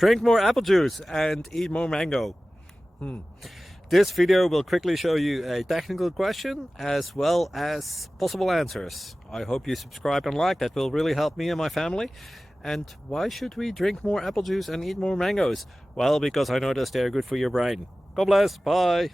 Drink more apple juice and eat more mango. This video will quickly show you a technical question as well as possible answers. I hope you subscribe and like, that will really help me and my family. And why should we drink more apple juice and eat more mangoes? Well, because I noticed they're good for your brain. God bless, bye!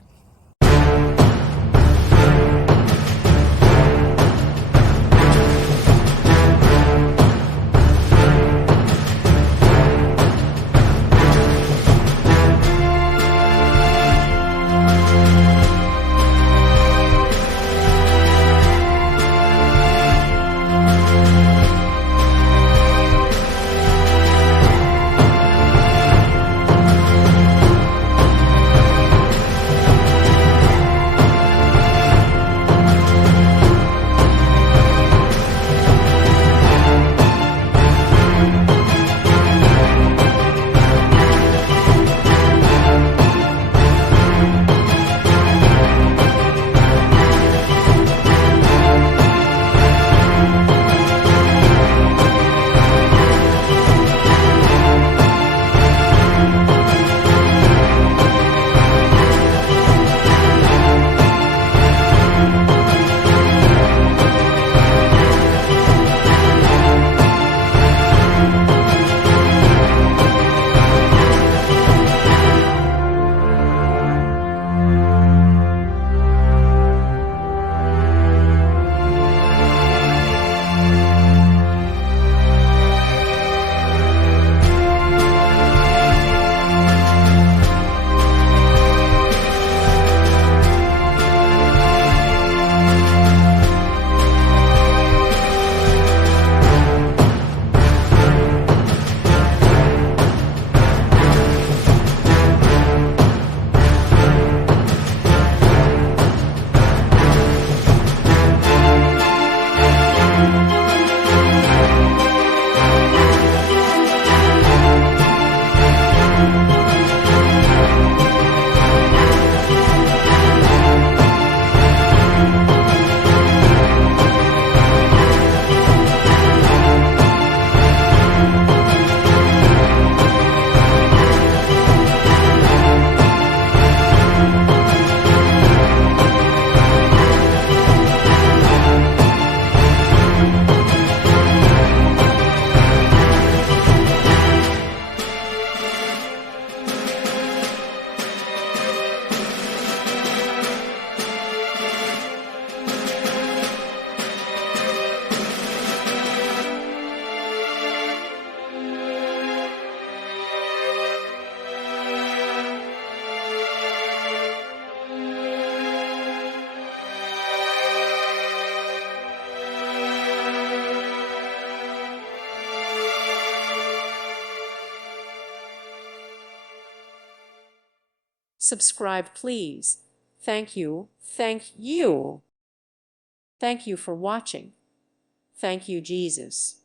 Subscribe, please. Thank you. Thank you. Thank you for watching. Thank you, Jesus.